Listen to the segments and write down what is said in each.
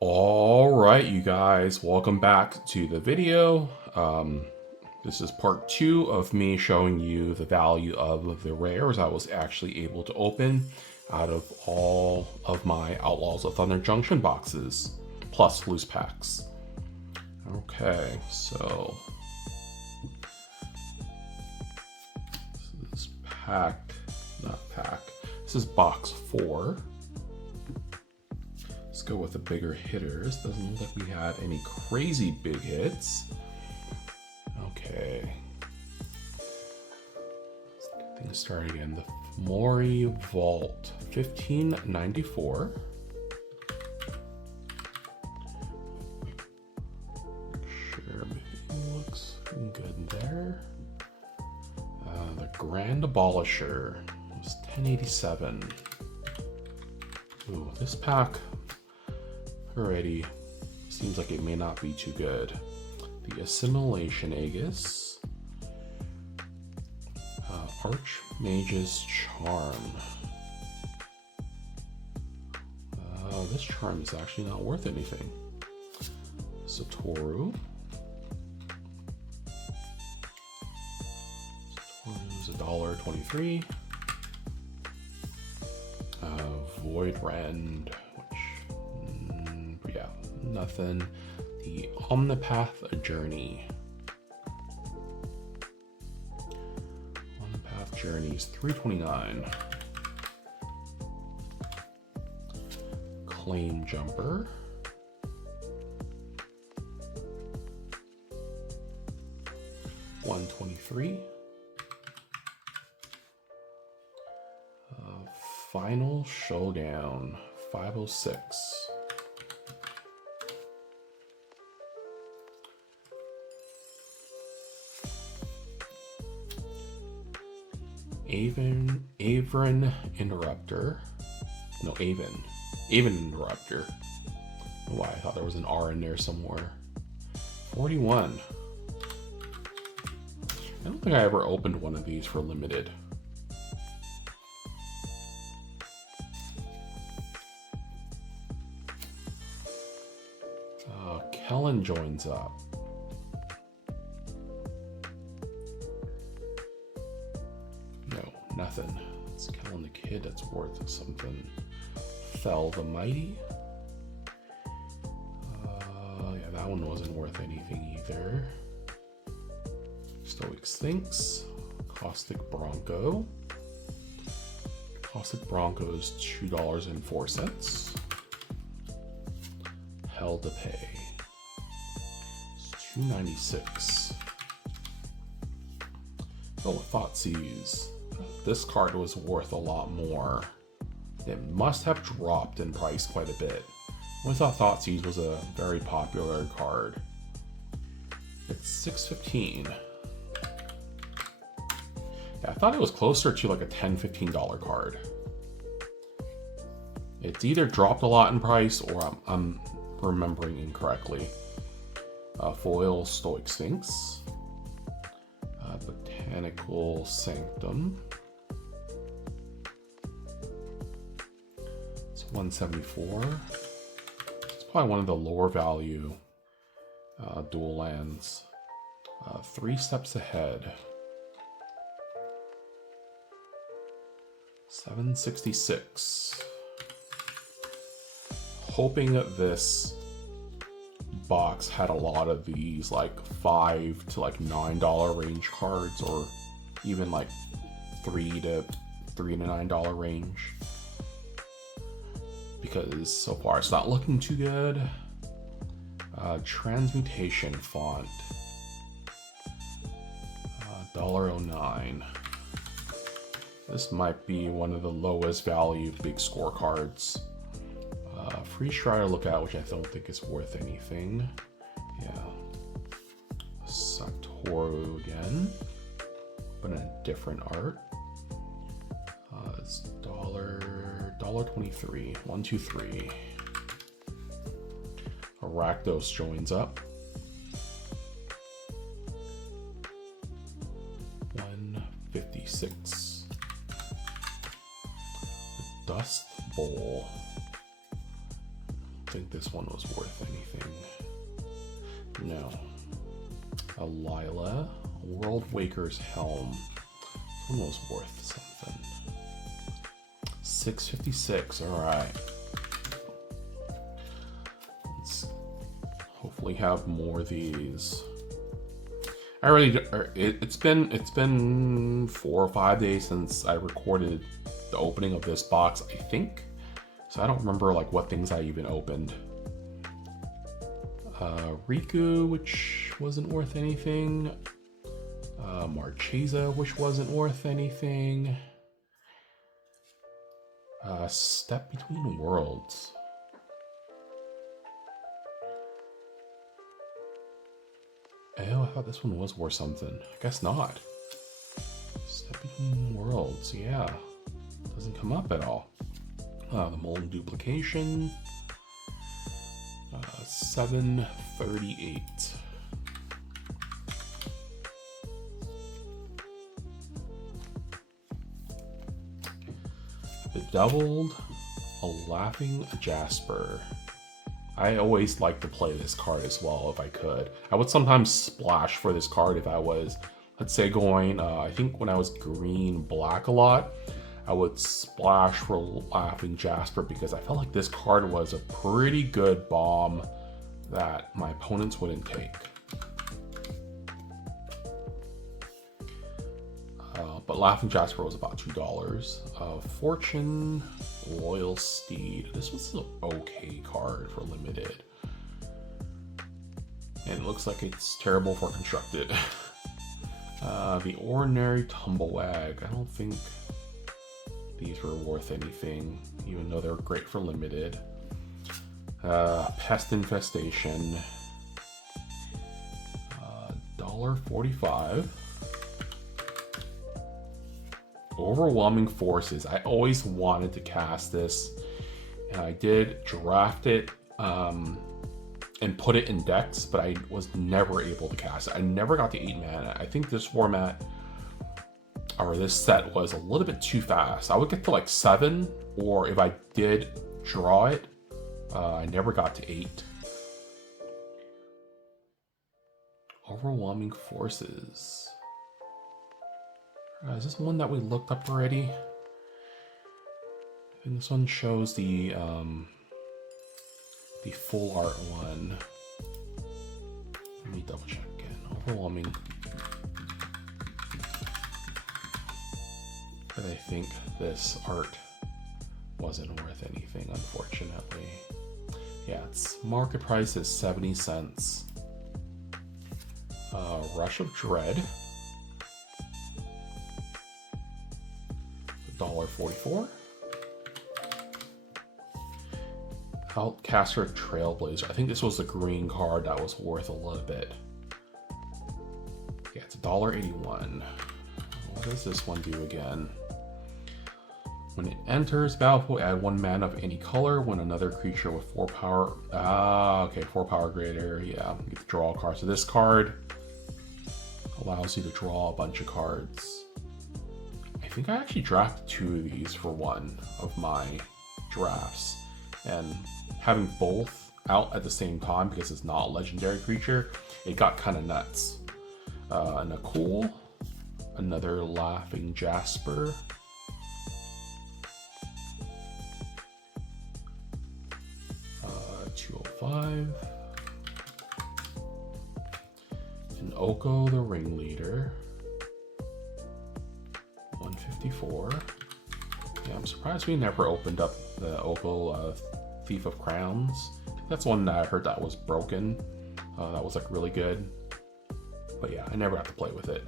All right, you guys, welcome back to the video. This is part 2 of me showing you the value of the rares I was actually able to open out of all of my Outlaws of Thunder Junction boxes, plus loose packs. Okay, so this is this is box 4. Let's go with the bigger hitters. Doesn't look like we had any crazy big hits. Okay. Let's get things started again. The Mori Vault, 1594. Sure, everything looks good there. The Grand Abolisher was 1087. Ooh, this pack already seems like it may not be too good. The Assimilation Aegis, Archmage's Charm. This charm is actually not worth anything. Satoru's $1.23. Void Rend, which, yeah, nothing. The Omnipath Journey. Omnipath Journey is $3.29. Claim Jumper. $1.23. Final Showdown, 506. Avon Interrupter. No, Avon Interrupter. Why, I thought there was an R in there somewhere. 41. I don't think I ever opened one of these for limited. Kellen joins up. No, nothing. It's Kellen the Kid that's worth something. Fell the Mighty. Yeah, that one wasn't worth anything either. Stoic Sphinx. Caustic Bronco. Caustic Bronco is $2.04. Hell to Pay. $2.96. Oh, Thoughtseize. This card was worth a lot more. It must have dropped in price quite a bit. I thought Thoughtseize was a very popular card. It's $6.15. Yeah, I thought it was closer to like a $10, $15 card. It's either dropped a lot in price or I'm remembering incorrectly. Foil Stoic Sphinx, Botanical Sanctum. It's $1.74. It's probably one of the lower value dual lands. 3 Steps Ahead. $7.66. Hoping that this box had a lot of these like $5 to like $9 range cards, or even like $3 to $9 range, because so far it's not looking too good. Transmutation Font, $1.09. This might be one of the lowest value big score cards. Free Strider Lookout, which I don't think is worth anything. Yeah. Satoru again, but in a different art. It's $1.23. 123. Rakdos joins up. $1.56. Dust Bowl. I think this this one was worth anything. No. A Lila, World Waker's Helm. This one was worth something. 656, alright. Let's hopefully have more of these. I really, it's been 4 or 5 days since I recorded the opening of this box, I think. So I don't remember like what things I even opened. Riku, which wasn't worth anything. Marchesa, which wasn't worth anything. Step Between Worlds. Oh, I thought this one was worth something. I guess not. Step Between Worlds, yeah. Doesn't come up at all. The Molten Duplication. 738. Bedeviled, a Laughing Jasper. I always like to play this card as well if I could. I would sometimes splash for this card if I was, let's say, going, I think when I was green-black a lot, I would splash for Laughing Jasper because I felt like this card was a pretty good bomb that my opponents wouldn't take. But Laughing Jasper was about $2. Fortune, Loyal Steed. This was an okay card for limited. And it looks like it's terrible for constructed. The Ordinary Tumblewag. I don't think these were worth anything, even though they're great for limited. Pest Infestation. $1.45. Overwhelming Forces. I always wanted to cast this, and I did draft it and put it in decks, but I was never able to cast it. I never got to 8 mana. I think this format, or this set, was a little bit too fast. I would get to like 7, or if I did draw it, I never got to 8. Overwhelming Forces. Is this one that we looked up already? I think this one shows the full art one. Let me double check again. Overwhelming. But I think this art wasn't worth anything, unfortunately. Yeah, its market price is 70 cents. Rush of Dread. $1.44. Outcaster Trailblazer. I think this was the green card that was worth a little bit. Yeah, it's $1.81. What does this one do again? When it enters battlefield, add 1 mana of any color. When another creature with 4 power, 4 power greater, yeah, you get to draw a card. So this card allows you to draw a bunch of cards. I think I actually drafted 2 of these for one of my drafts, and having both out at the same time because it's not a legendary creature, it got kind of nuts. And a cool, another Laughing Jasper. $2.05. An Oko the Ringleader. $1.54. Yeah, I'm surprised we never opened up the Oko Thief of Crowns. I think that's one that I heard that was broken. That was like really good. But yeah, I never got to play with it.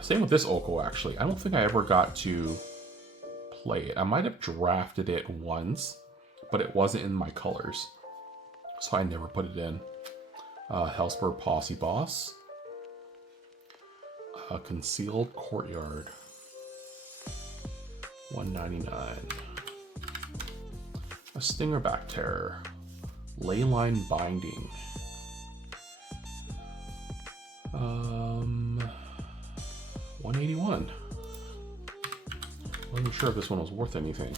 Same with this Oko, actually. I don't think I ever got to play it. I might have drafted it once, but it wasn't in my colors, so I never put it in. Hellspur Posse Boss. Concealed Courtyard. $1.99. A Stingerback Terror. Leyline Binding. $1.81. Wasn't sure if this one was worth anything.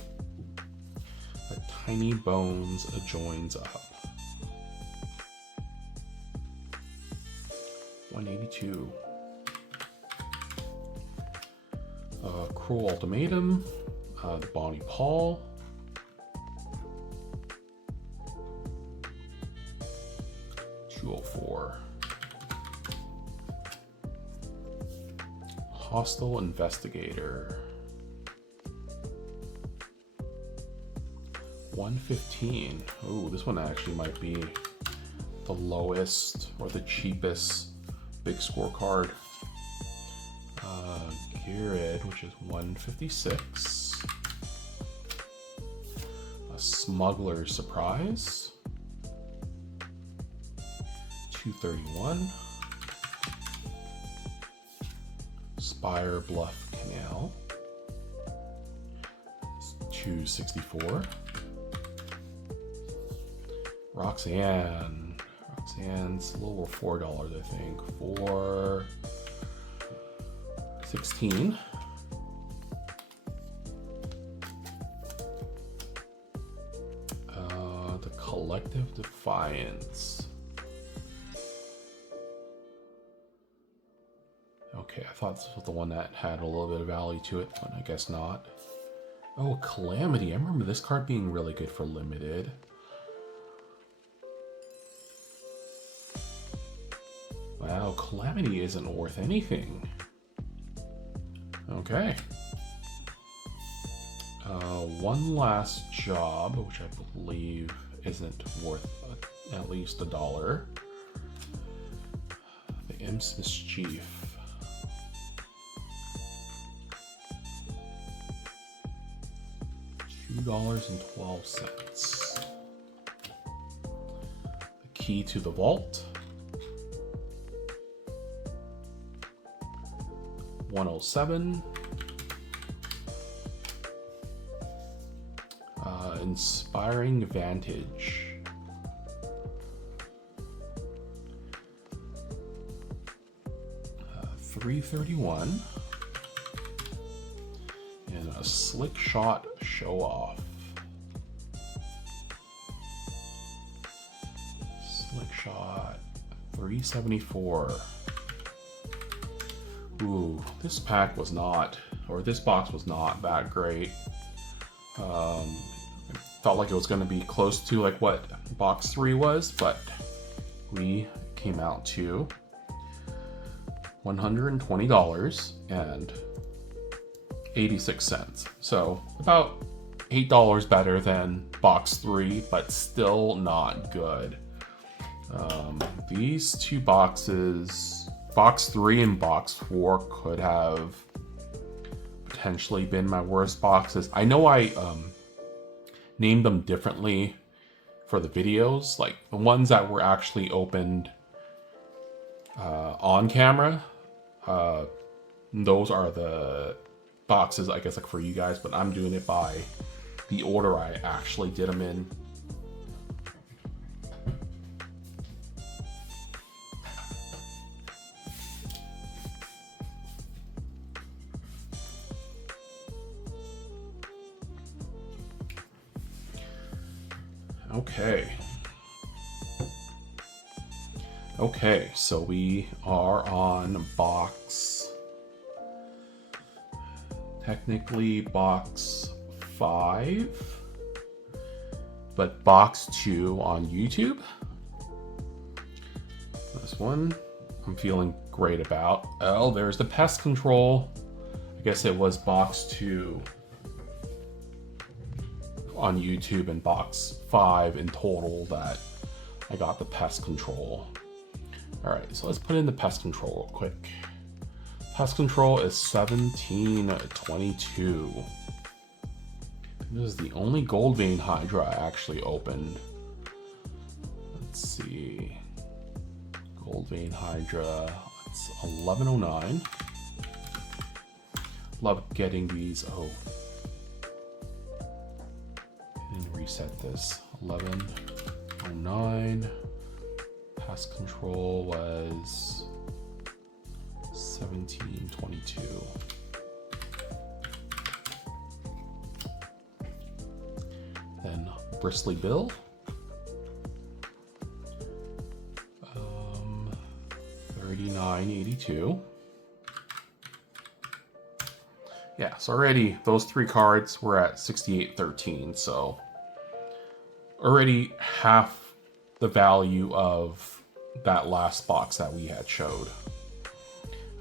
A Tiny Bones Joins Up. 182. Cruel Ultimatum, the Bonnie Paul. $204. Hostile Investigator. $115. Ooh, this one actually might be the lowest or the cheapest big scorecard. Garrett, which is $156. A Smuggler's Surprise. $231. Spire Bluff Canal. $264. Roxanne. Roxanne's a little over $4, I think. $416. The Collective Defiance. Okay, I thought this was the one that had a little bit of value to it, but I guess not. Oh, Calamity. I remember this card being really good for limited. Wow, Calamity isn't worth anything. Okay. One Last Job, which I believe isn't worth at least $1. The Imps Mischief. $2.12. The Key to the Vault. $107. Inspiring Vantage. $331. And a Slick Shot Show Off. Slick Shot. $374. Ooh, this pack was not, or this box was not that great. Felt like it was going to be close to like what box 3 was, but we came out to $120.86. So about $8 better than box 3, but still not good. These two boxes, box 3 and box 4, could have potentially been my worst boxes. I know I named them differently for the videos, like the ones that were actually opened on camera. Those are the boxes, I guess, like for you guys, but I'm doing it by the order I actually did them in. Okay, so we are on technically box 5, but box 2 on YouTube. This one I'm feeling great about. Oh, there's the Pest Control. I guess it was box 2 on YouTube and box 5 in total that I got the Pest Control. All right, so let's put in the Pest Control real quick. Pest Control is $17.22. This is the only Gold Vein Hydra I actually opened. Let's see. Gold Vein Hydra, it's $11.09. Love getting these. Oh, I didn't reset this. $11.09. Pest Control was $17.22. Then Bristly $39.82. Yeah, so already those 3 cards were at $68.13, so already half the value of that last box that we had showed.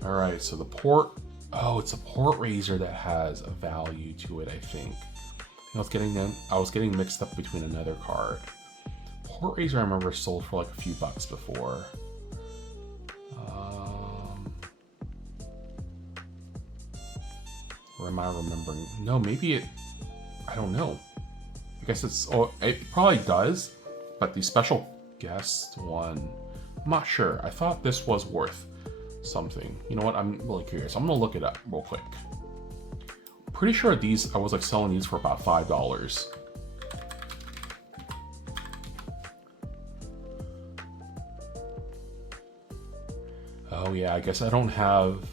All right, so the port, oh, it's a port razor that has a value to it, I think. I was getting mixed up between another card. Port razor I remember sold for like a few bucks before. Or am I remembering? No, maybe it, I don't know. I guess it's, oh, it probably does, but the special guest one, I'm not sure. I thought this was worth something. You know what? I'm really curious. I'm gonna look it up real quick. Pretty sure these, I was like selling these for about $5. Oh yeah, I guess I don't have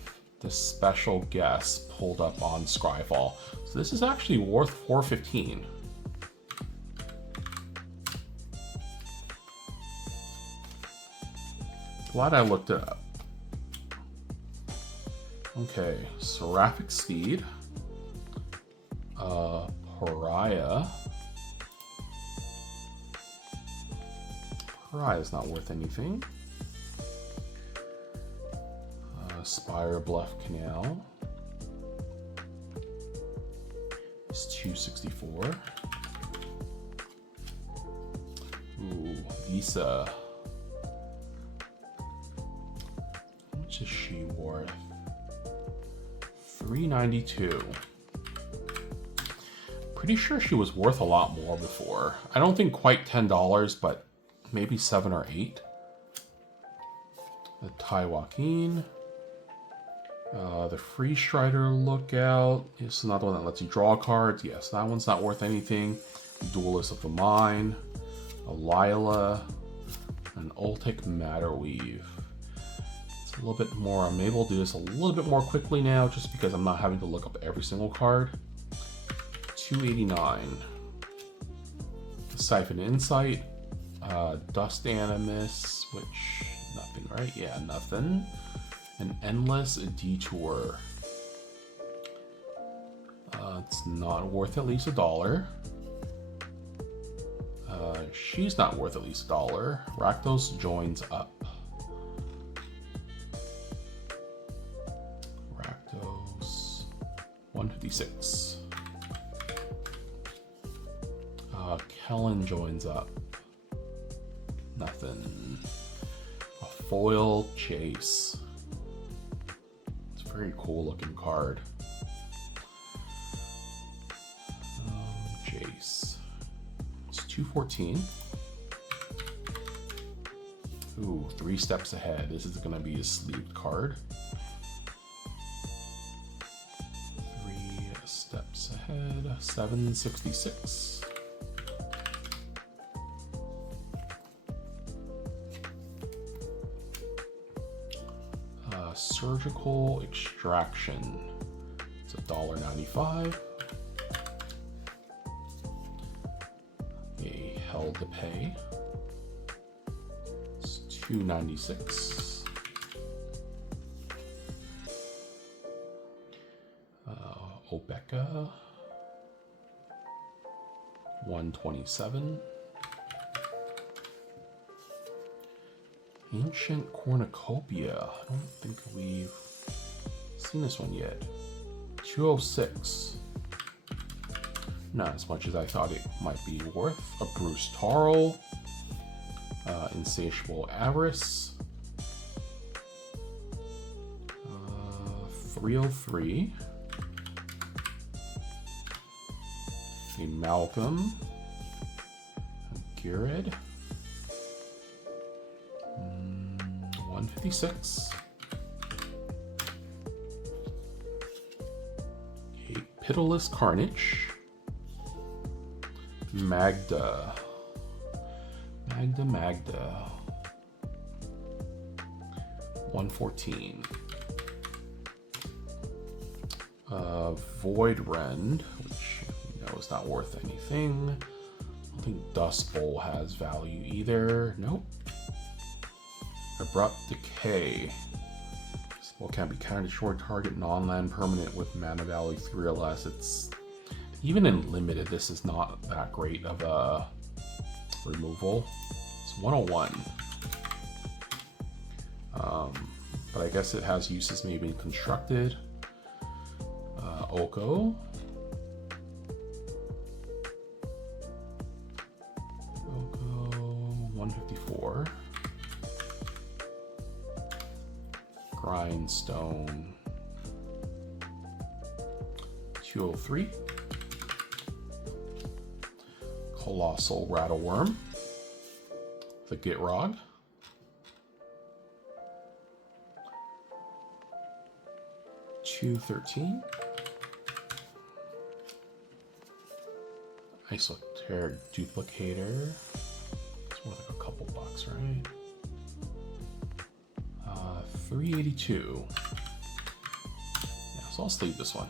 the special guest pulled up on Scryfall. So this is actually worth $4.15. Glad I looked it up. Okay, Seraphic Steed, Pariah. Pariah's not worth anything. Spire Bluff Canal. It's $2.64. Ooh, Visa. How much is she worth? $3.92. Pretty sure she was worth a lot more before. I don't think quite $10, but maybe $7 or $8. The Tai Joaquin. The Free Strider Lookout. It's another one that lets you draw cards. Yes, that one's not worth anything. Duelist of the Mind. A Lila. An Ultic Matterweave. It's a little bit more. I'm able to do this a little bit more quickly now just because I'm not having to look up every single card. $2.89. Siphon Insight. Dust Animus, which, nothing, right? Yeah, nothing. An Endless Detour. It's not worth at least $1. She's not worth at least $1. Rakdos Joins Up. Rakdos, $1.56. Kellen Joins Up. Nothing. A Foil Chase. Very cool looking card. Jace. It's $2.14. Ooh, 3 steps ahead. This is going to be a sleeved card. 3 steps ahead. $7.66. Surgical Extraction. It's $1.95. A Hell to Pay. It's $2.96. Obeka. $1.27. Ancient Cornucopia. I don't think we've seen this one yet. $2.06. Not as much as I thought it might be worth. A Bruce Tarl. Insatiable Avarice. $3.03. A Malcolm. A Gurid. $1.56. A Pitiless Carnage. Magda. Magda. $1.14. Void Rend, which you know is not worth anything. I don't think Dust Bowl has value either. Nope. Abrupt Decay. Well, can be counted short target, non-land permanent with mana value 3 or less. It's even in limited, this is not that great of a removal. It's 101. But I guess it has uses maybe in constructed. Oko. Oko 154. Grindstone 203. Colossal Rattleworm. The Gitrog. $213. Esoteric Duplicator. It's worth like a couple bucks, right? $382. Yeah, so I'll sleeve this one.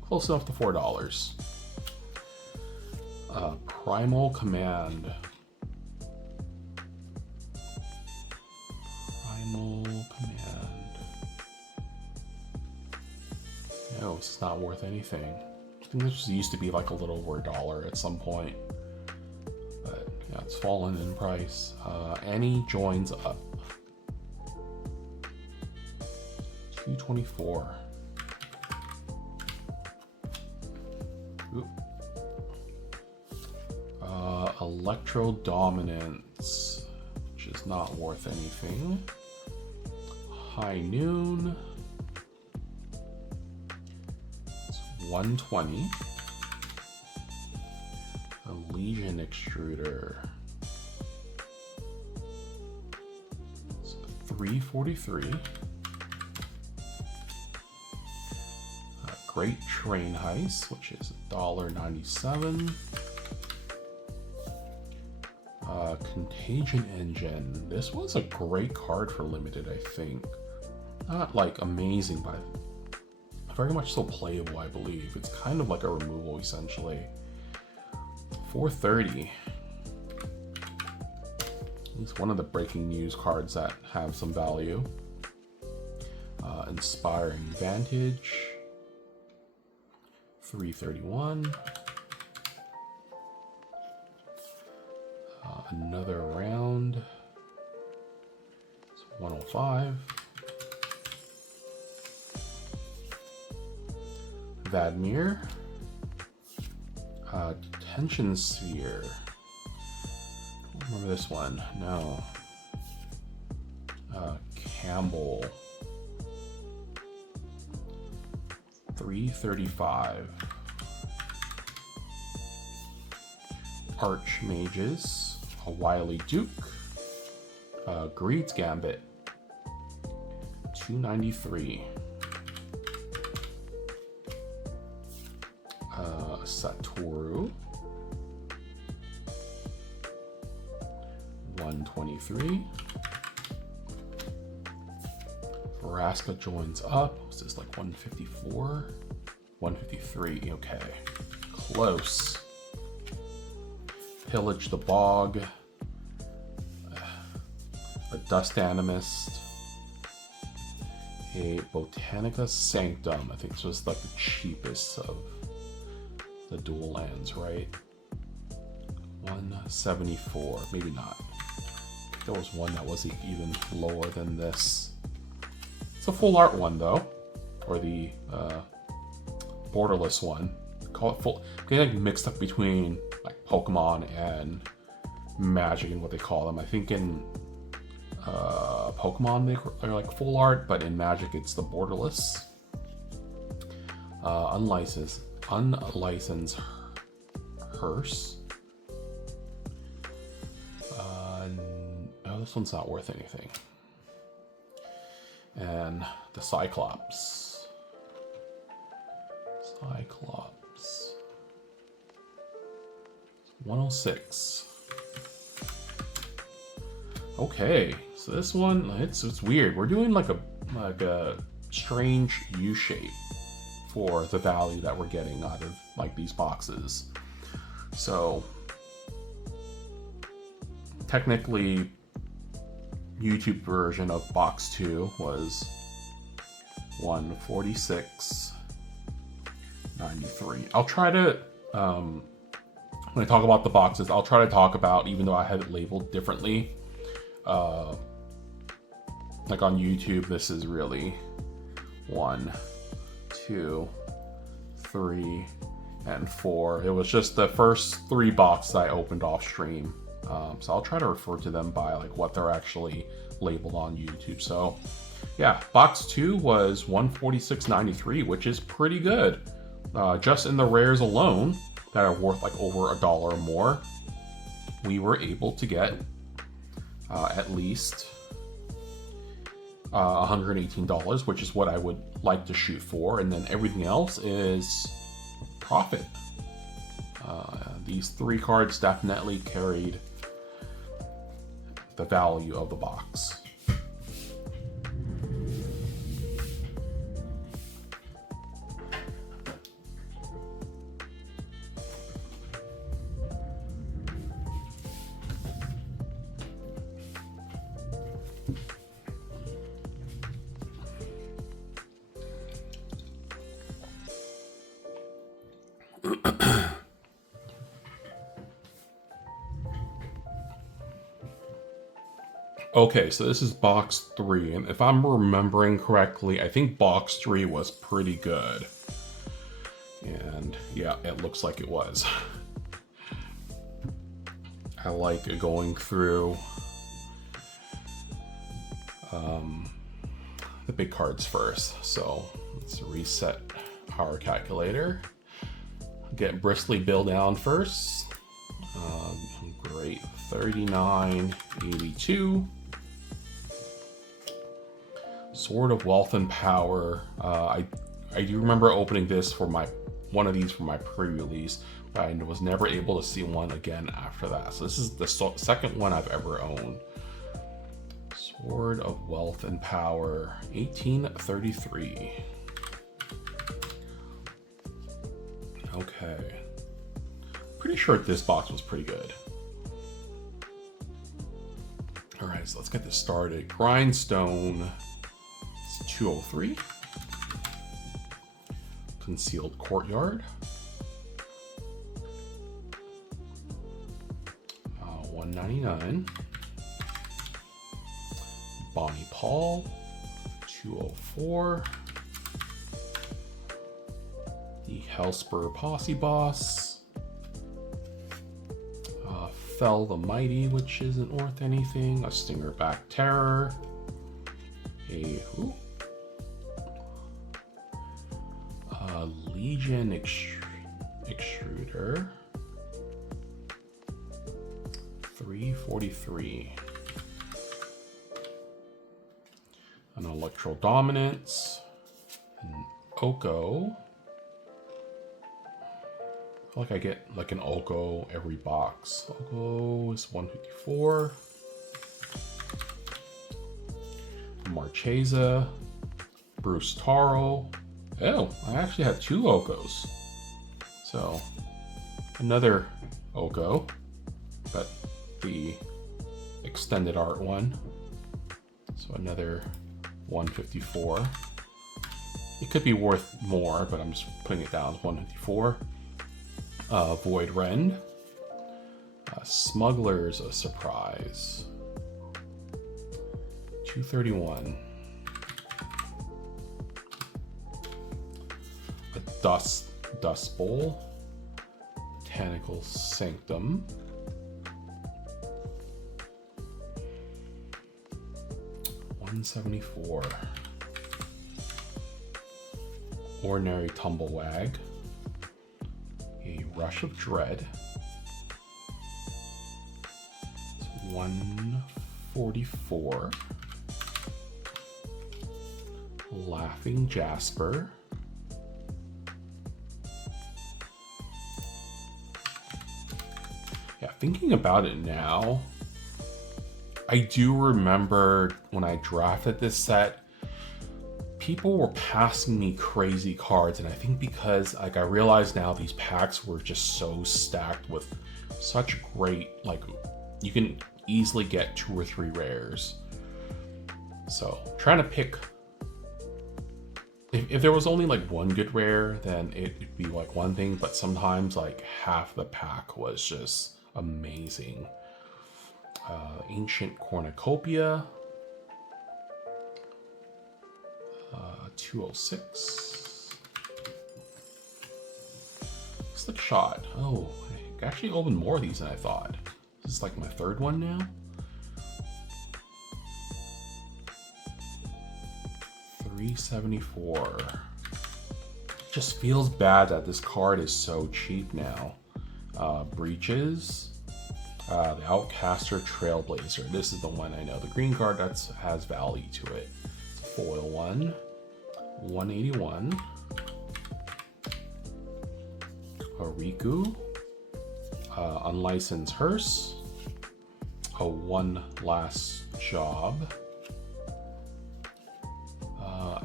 Close enough to $4. Primal Command. Primal Command. No, it's not worth anything. I think this used to be like a little over $1 at some point. But yeah, it's fallen in price. Annie Joins Up. $224. Oop. Electro Dominance, which is not worth anything. High Noon. It's $120. A Legion Extruder. It's $343. Great Train Heist, which is $1.97. Contagion Engine. This was a great card for limited, I think. Not like amazing, but very much so playable, I believe. It's kind of like a removal, essentially. $430. It's one of the breaking news cards that have some value. Inspiring Vantage. $331. Another round. It's $105. Vadmir. Detention Sphere. Don't remember this one. No. Campbell. $335. Archmages. A Wily Duke. Greed's Gambit. $293. Satoru. $123. Vraska Joins Up. What's this, like 154? 153, okay. Close. Pillage the Bog. A Dust Animist. A Botanica Sanctum. I think this was like the cheapest of the dual lands, right? 174, maybe not. There was one that was even lower than this. It's a full art one though, or the borderless one. Call it full. Getting mixed up between like Pokemon and Magic and what they call them. I think in Pokemon they're like full art, but in Magic it's the borderless. Unlicensed Hearse. No, this one's not worth anything. And the Cyclops. Cyclops. 106. Okay, so this one, it's weird. We're doing like a strange U shape for the value that we're getting out of like these boxes. So technically YouTube version of box 2 was 146.93. I'll try to, when I talk about the boxes, I'll try to talk about, even though I have it labeled differently, like on YouTube, this is really 1, 2, 3, and 4. It was just the first 3 boxes I opened off stream. So I'll try to refer to them by like what they're actually labeled on YouTube. So yeah, box 2 was 146.93, which is pretty good. Just in the rares alone that are worth like over $1 or more, we were able to get at least $118, which is what I would like to shoot for, and then everything else is profit. These 3 cards definitely carried the value of the box. Okay, so this is box 3, and if I'm remembering correctly, I think box 3 was pretty good. And yeah, it looks like it was. I like going through the big cards first. So let's reset our calculator. Get Bristly Bill down first. Great, 39.82. Sword of Wealth and Power. I do remember opening this for one of these for my pre-release, but I was never able to see one again after that. So this is the second one I've ever owned. Sword of Wealth and Power, 1833. Okay. Pretty sure this box was pretty good. All right, so let's get this started. Grindstone. 203. Concealed Courtyard. 199. Bonnie Paul. 204. The Hellspur Posse Boss. Fell the Mighty, which isn't worth anything. A Stingerback Terror. Legion Extruder. 343. An Electro Dominance. An Oko. I feel like I get like an Oko every box. Oko is 154. Marchesa. Bruce Taro. Oh, I actually have 2 Okos. So, another Oko, but the extended art one. So another 154. It could be worth more, but I'm just putting it down as 154. Void Rend. Smuggler's a Surprise. 231. A Dust Bowl. Botanical Sanctum. $174. Ordinary Tumblewag. A Rush of Dread. It's $144. Laughing Jasper. Yeah, thinking about it now, I do remember when I drafted this set, people were passing me crazy cards, and I think because like I realize now these packs were just so stacked with such great, like you can easily get 2 or 3 rares. So trying to pick, if there was only like one good rare, then it'd be like one thing, but sometimes like half the pack was just amazing. Ancient Cornucopia, 206. Slick Shot. Oh, I actually opened more of these than I thought. This is like my third one now. $374. Just feels bad that this card is so cheap now. Breaches. The Outcaster Trailblazer. This is the one I know. The green card that has value to it. It's a foil one. 181. Hariku. Unlicensed Hearse. A One Last Job.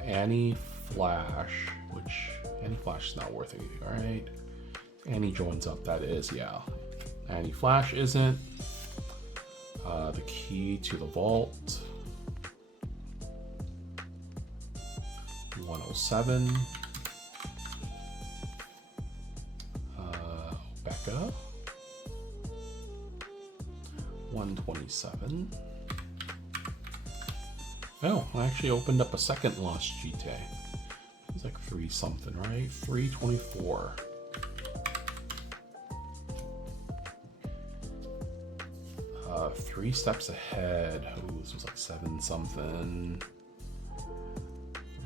Annie Flash, which Annie Flash is not worth anything, alright? Annie joins up, that is, yeah. Annie Flash isn't. The Key to the Vault. 107. Becca. 127. Oh, I actually opened up a second Lost GT. It's like 3 something, right? 324. Three Steps Ahead. Oh, this was like 7 something.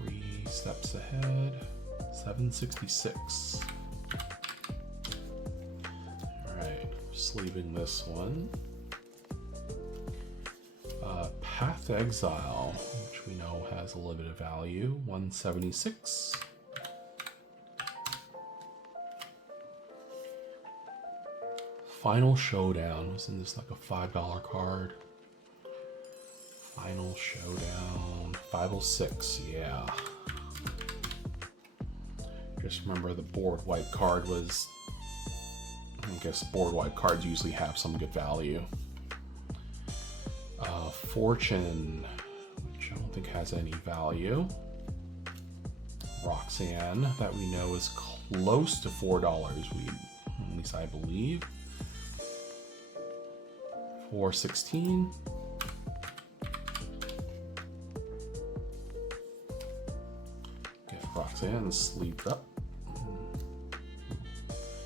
3 Steps Ahead. 766. Alright, just leaving this one. Path to Exile, which we know has a little bit of value. 176. Final Showdown. Wasn't this like a $5 card? Final Showdown. 506, yeah. Just remember the board wipe card was... I guess board wipe cards usually have some good value. Fortune, which I don't think has any value. Roxanne, that we know is close to $4, at least I believe. 416. Get Roxanne sleeved up.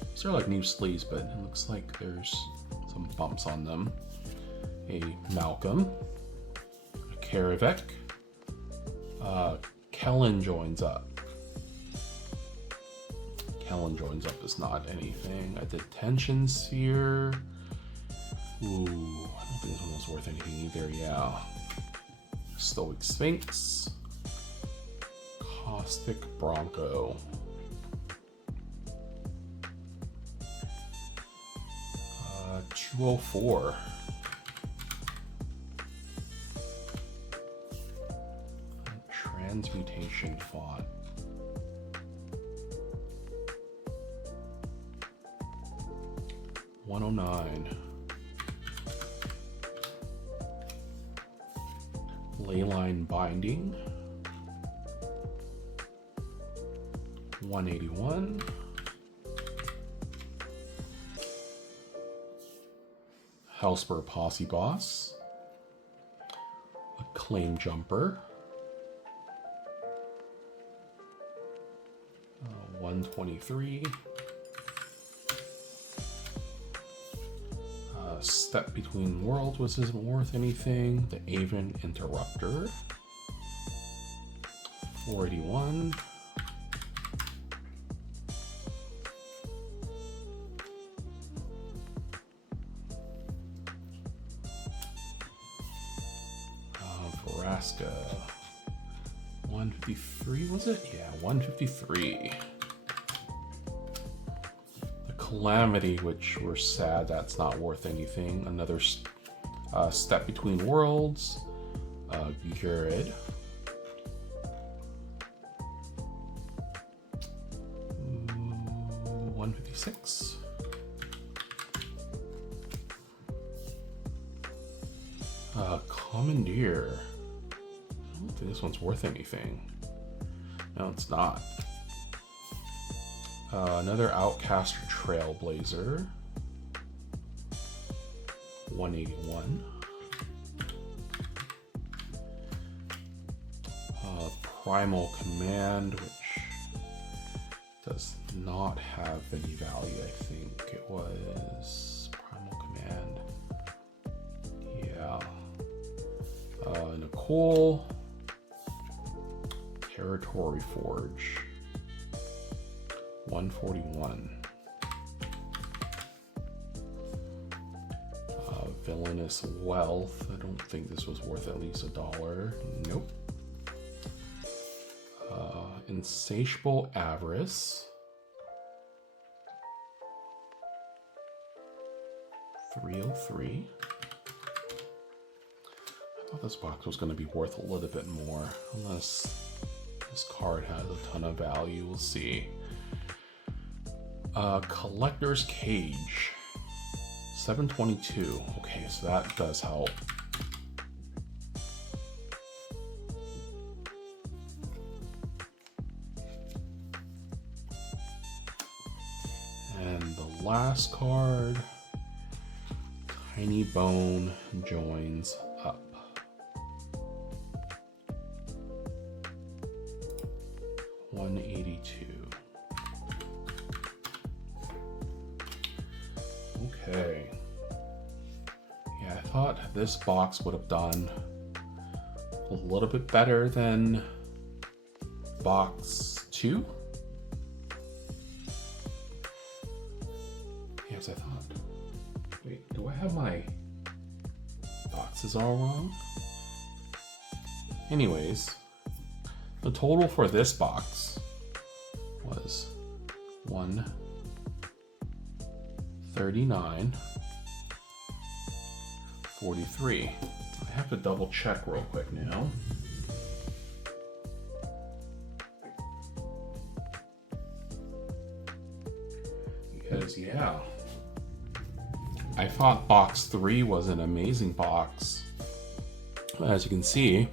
These are like new sleeves, but it looks like there's some bumps on them. A Malcolm, a Karavek, Kellen joins up. Kellen joins up is not anything. A Detention Sphere. Ooh, I don't think this one was worth anything either, yeah. Stoic Sphinx. Caustic Bronco. 204. Transmutation Font. $109. Leyline Binding. $181. Hellspur Posse Boss. A Claim Jumper. 123. Step Between Worlds, which isn't worth anything. The Aven Interrupter. 481. Vraska. 153, was it? Yeah, 153. The Calamity, which we're sad that's not worth anything. Another Step Between Worlds. Gurid. 156. Commandeer. don't think this one's worth anything. No, it's not. Another Outcaster Trailblazer. 181. Primal Command, which does not have any value. I think it was Primal Command. Yeah. Nicole. Territory Forge. 141. Villainous Wealth. I don't think this was worth at least $1. Nope. Insatiable Avarice. 303. I thought this box was going to be worth a little bit more, unless this card has a ton of value. We'll see. Collector's Cage. 722. Okay, so that does help. And the last card, Tiny Bone joins up. $182. Okay. Yeah, I thought this box would have done a little bit better than box 2. Yes, I thought. Wait, do I have my boxes all wrong? Anyways, the total for this box was $139.43. I have to double check real quick now. Because yeah, I thought box 3 was an amazing box. As you can see,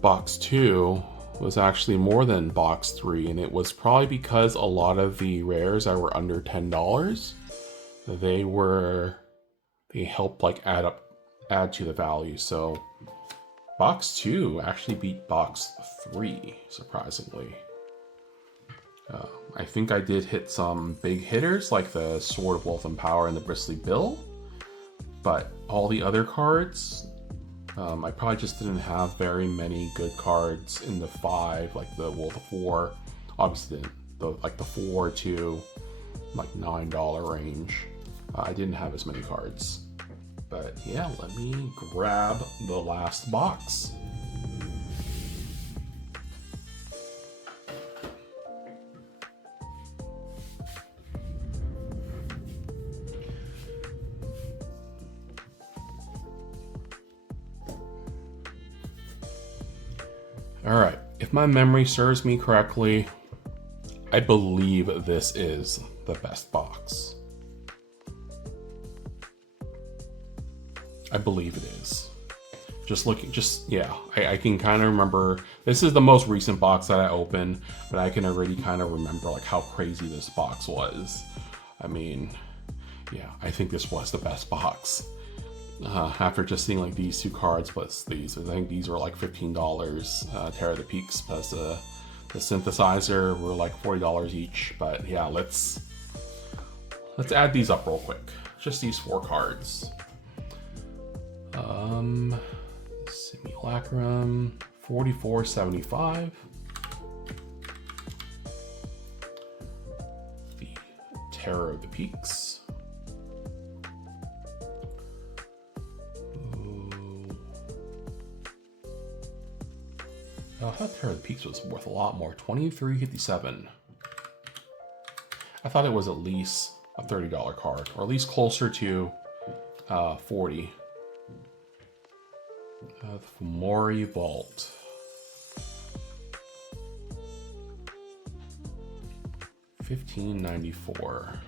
box 2 was actually more than box 3, and it was probably because a lot of the rares that were under $10, they helped like add to the value. So box 2 actually beat box 3, surprisingly. I think I did hit some big hitters like the Sword of Wealth and Power and the Bristly Bill, but all the other cards, I probably just didn't have very many good cards in the 5, like the the 4, obviously like the 4 to like $9 range. I didn't have as many cards, but yeah, let me grab the last box. All right, if my memory serves me correctly, I believe this is the best box. I believe it is. I can kind of remember, this is the most recent box that I opened, but I can already kind of remember like how crazy this box was. I mean, yeah, I think this was the best box. After just seeing like these 2 cards plus these, I think these were like $15. Terror of the Peaks plus the synthesizer were like $40 each. But yeah, let's add these up real quick. Just these 4 cards. Simulacrum, $44.75. The Terror of the Peaks. I thought Terror of the Peaks was worth a lot more, $23.57. I thought it was at least a $30 card, or at least closer to 40. The Fomori Vault. $15.94.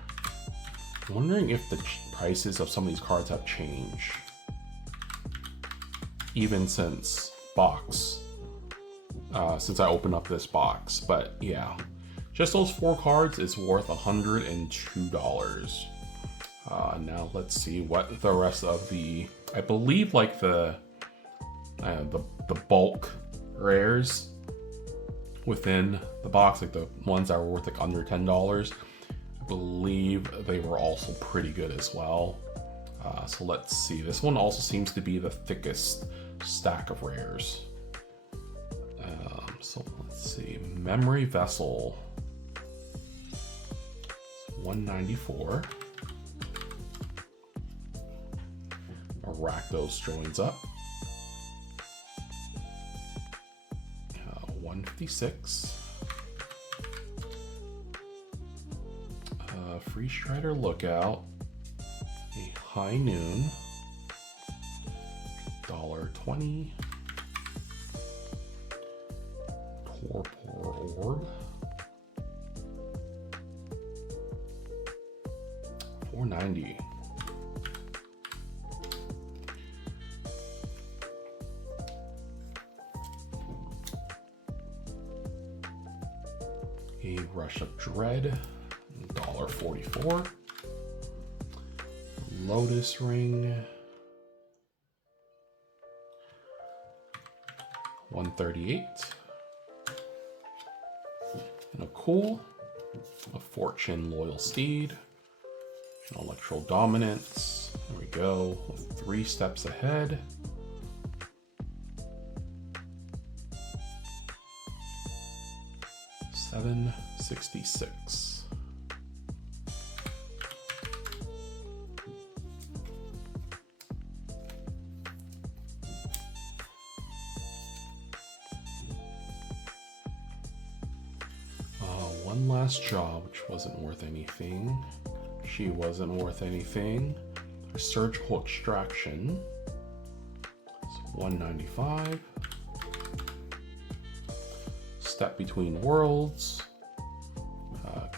I'm wondering if the prices of some of these cards have changed. even since since I opened up this box. But yeah, just those 4 cards is worth $102. Now let's see what the rest of the, I believe like the bulk rares within the box, like the ones that were worth like under $10, I believe they were also pretty good as well. So let's see, this one also seems to be the thickest stack of rares. So let's see, Memory Vessel, 194. Rakdos joins up, 156. Free Strider Lookout, a High Noon, $1.20. Torpor Orb, $4.90. A Rush of Dread, $1.44. Lotus Ring, $1.38. And a Cool, a Fortune Loyal Steed, an Electro Dominance. There we go, with 3 steps ahead. $7.66. One last job, which wasn't worth anything. She wasn't worth anything. A Surgical Extraction, it's $1.95. Step Between Worlds,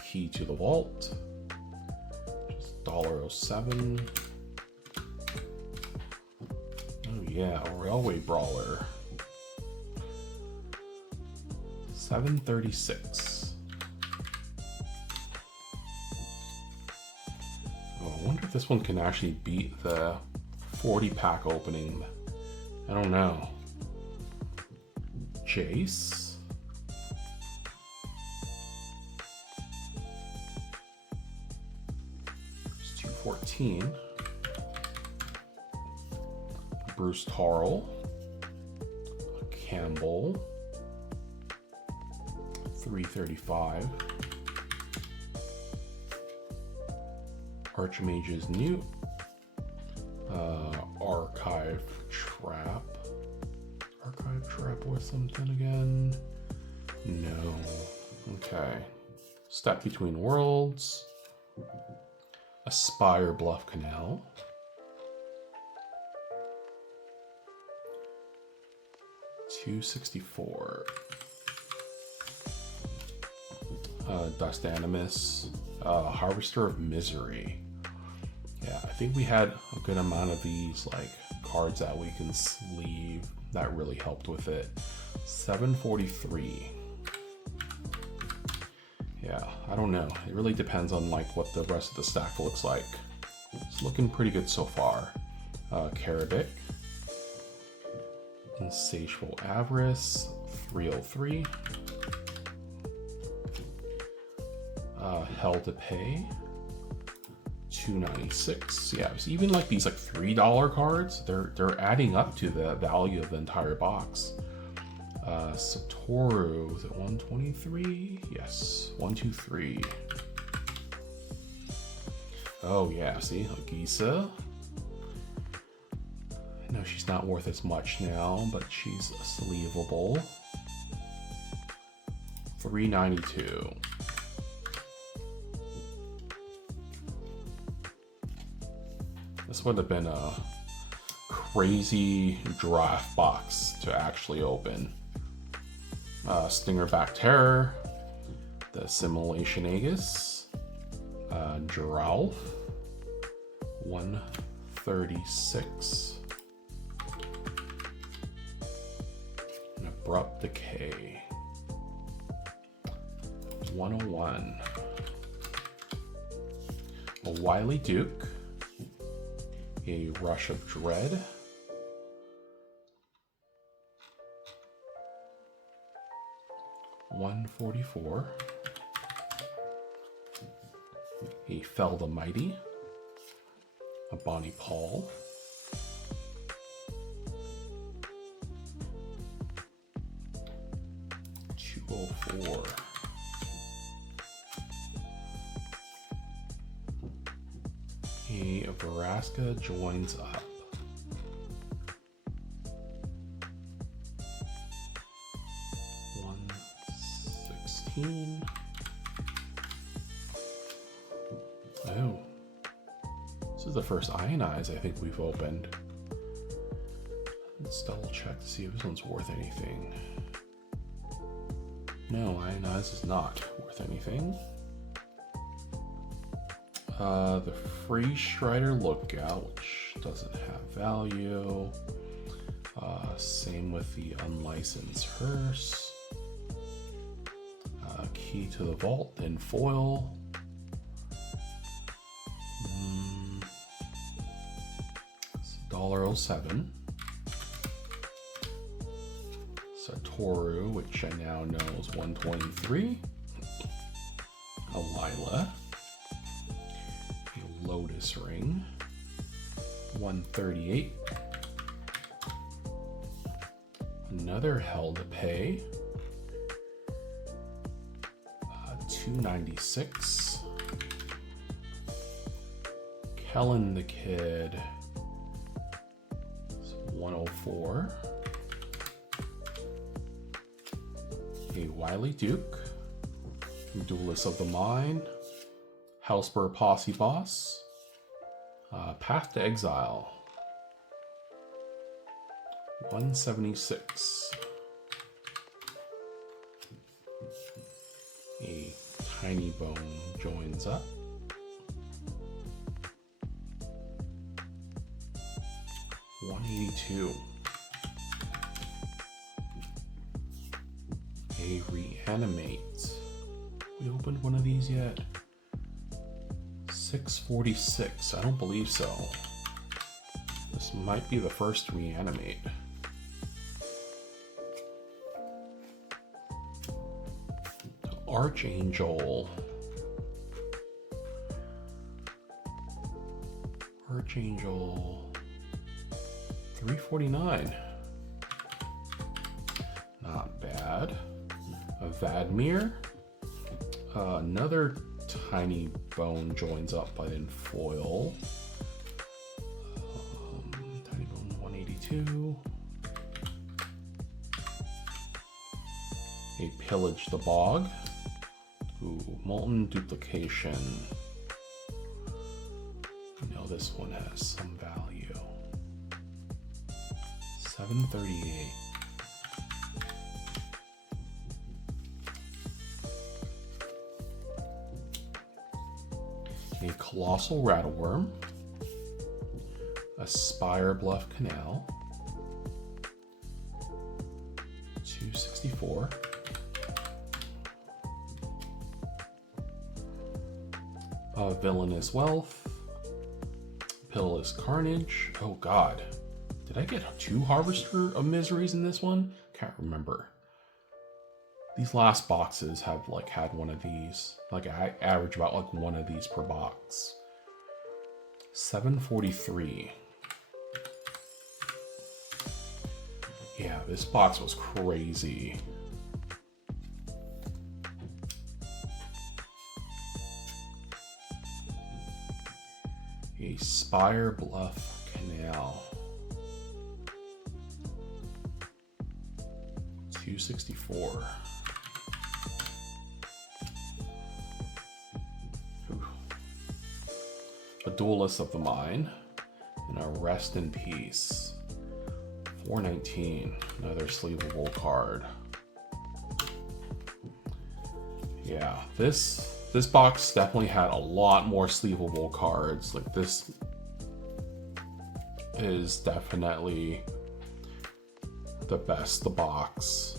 Key to the Vault, just $1.07. Oh yeah, Railway Brawler, $7.36. Oh, I wonder if this one can actually beat the 40-pack opening. I don't know. Jace, it's $2.14. Bruce Tarl, Campbell, $3.35. Archmage's Newt, Archive Trap. Archive Trap with something again? No. Okay. Step Between Worlds, Aspire Bluff Canal, $2.64. Dust Animus, Harvester of Misery. Yeah, I think we had a good amount of these like cards that we can sleeve. That really helped with it. $7.43. Yeah, I don't know. It really depends on like what the rest of the stack looks like. It's looking pretty good so far. Karabic, Insatiable Avarice, $3.03. Hell to Pay, $2.96. Yeah, so even like these like $3 cards, they're adding up to the value of the entire box. Satoru, is it 123? Yes, 123. Oh yeah, see, Agisa. No, she's not worth as much now, but she's sleevable. $3.92. This would have been a crazy draft box to actually open. Stingerback Terror, the Simulation Aegis, Giralf, $136. Abrupt Decay. 101. A Wily Duke. A Rush of Dread. $144. A Fell the Mighty. A Bonnie Paul. $204. A Veraska Joins Up. $116. Oh, this is the first Ionize I think we've opened. Let's double check to see if this one's worth anything. No, Ionize is not worth anything. The Free Strider Lookout, which doesn't have value. Same with the Unlicensed Hearse. Key to the Vault in foil. It's $1.07. Satoru, which I now know is $123. A Lila. A Lotus Ring. $138. Another Hell to Pay. $296. Kellen the Kid. It's $104. A Wily Duke. Duelist of the Mind. Hellspur Posse Boss. Path to Exile. $176. A Tiny Bone Joins Up. $182. A Reanimate. We opened one of these yet? $646. I don't believe so. This might be the first Reanimate. Archangel. Archangel. $349. Not bad. A Vadmir. Another Tiny Bone Joins Up, but in foil. Tiny Bone 182. A Pillage the Bog. Ooh, Molten Duplication. You know this one has some value. $738. A Colossal Rattleworm. A Spire Bluff Canal. $264. Villainous Wealth. Pitiless Carnage. Oh god. Did I get 2 Harvester of Miseries in this one? Can't remember. These last boxes have like had one of these. Like I average about like one of these per box. $743. Yeah, this box was crazy. A Spire Bluff Canal. $264. Ooh. A Duelist of the Mind. And a Rest in Peace. $419. Another sleevable card. Yeah, this box definitely had a lot more sleevable cards. Like this is definitely the best the box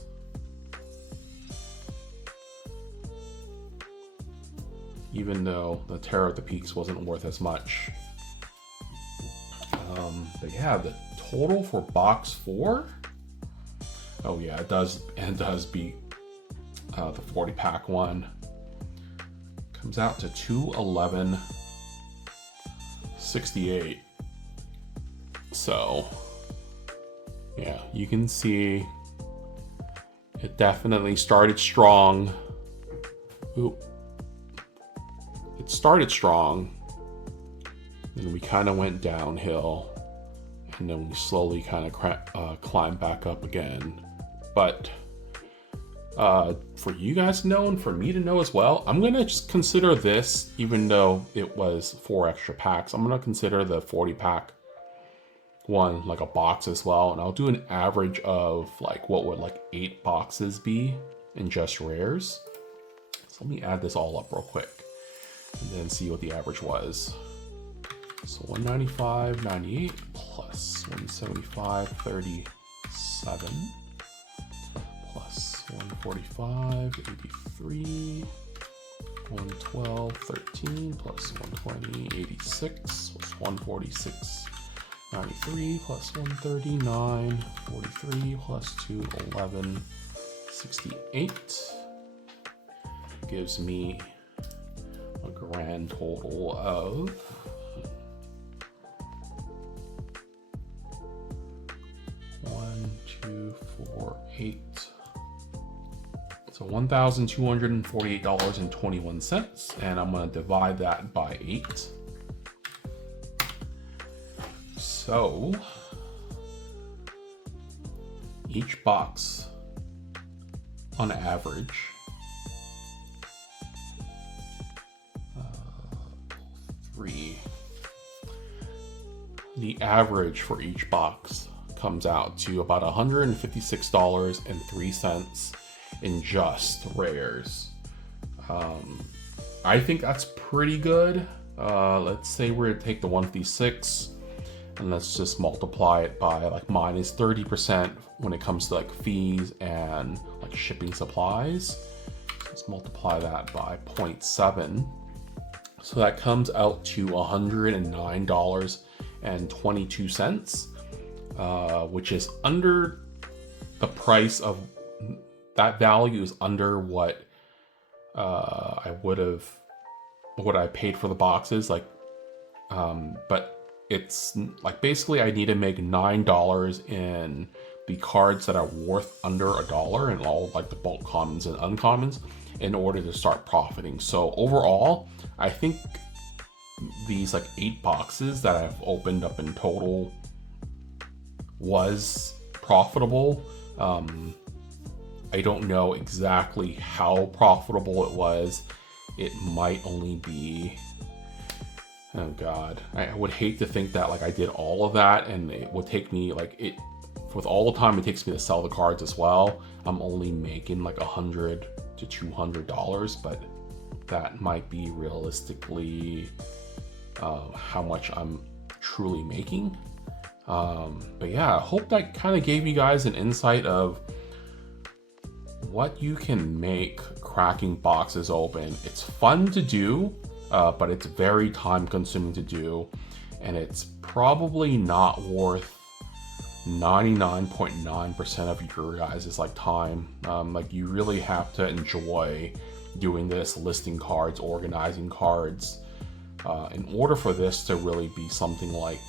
even though the Terror of the Peaks wasn't worth as much. But yeah, the total for box 4. Oh yeah, it does beat the 40 pack one. Comes out to $211.68. So yeah, you can see it definitely started strong. Oop. It started strong, and we kind of went downhill, and then we slowly kind of climbed back up again. But for you guys to know and for me to know as well, I'm gonna just consider this, even though it was 4 extra packs, I'm gonna consider the 40 pack one like a box as well, and I'll do an average of like what would like 8 boxes be in just rares. So let me add this all up real quick and then see what the average was. So 195.98 plus 175.37 plus 145.83, 112.13 plus 120.86 plus 146.93 plus 139.43 plus 211.68 gives me a grand total of 1,248. So $1,248.21, and I'm going to divide that by 8. So each box on average the average for each box comes out to about $156.03 in just rares. I think that's pretty good. Let's say we're gonna take the 156 and let's just multiply it by like minus 30% when it comes to like fees and like shipping supplies. Let's multiply that by 0.7. So that comes out to $109.22, which is under the price of that value is under what what I paid for the boxes, like but it's like basically I need to make $9 in the cards that are worth under $1 and all like the bulk commons and uncommons in order to start profiting. So overall, I think these like 8 boxes that I've opened up in total was profitable. I don't know exactly how profitable it was. It might only be, oh God, I would hate to think that like I did all of that and it would take me like it, with all the time it takes me to sell the cards as well, I'm only making like $100 to $200, but that might be realistically how much I'm truly making. But yeah, I hope that kind of gave you guys an insight of what you can make cracking boxes open. It's fun to do, but it's very time consuming to do, and it's probably not worth 99.9% of your guys' like time. Like you really have to enjoy doing this, listing cards, organizing cards, in order for this to really be something like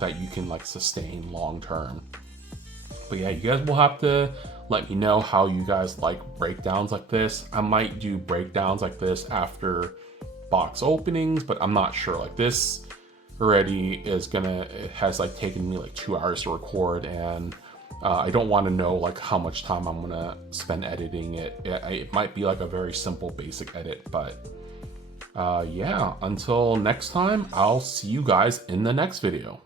that you can like sustain long term. But yeah, you guys will have to let me know how you guys like breakdowns like this. I might do breakdowns like this after box openings, but I'm not sure. Like this already is gonna, it has like taken me like 2 hours to record, and I don't want to know like how much time I'm gonna spend editing it. It might be like a very simple basic edit, but yeah, until next time, I'll see you guys in the next video.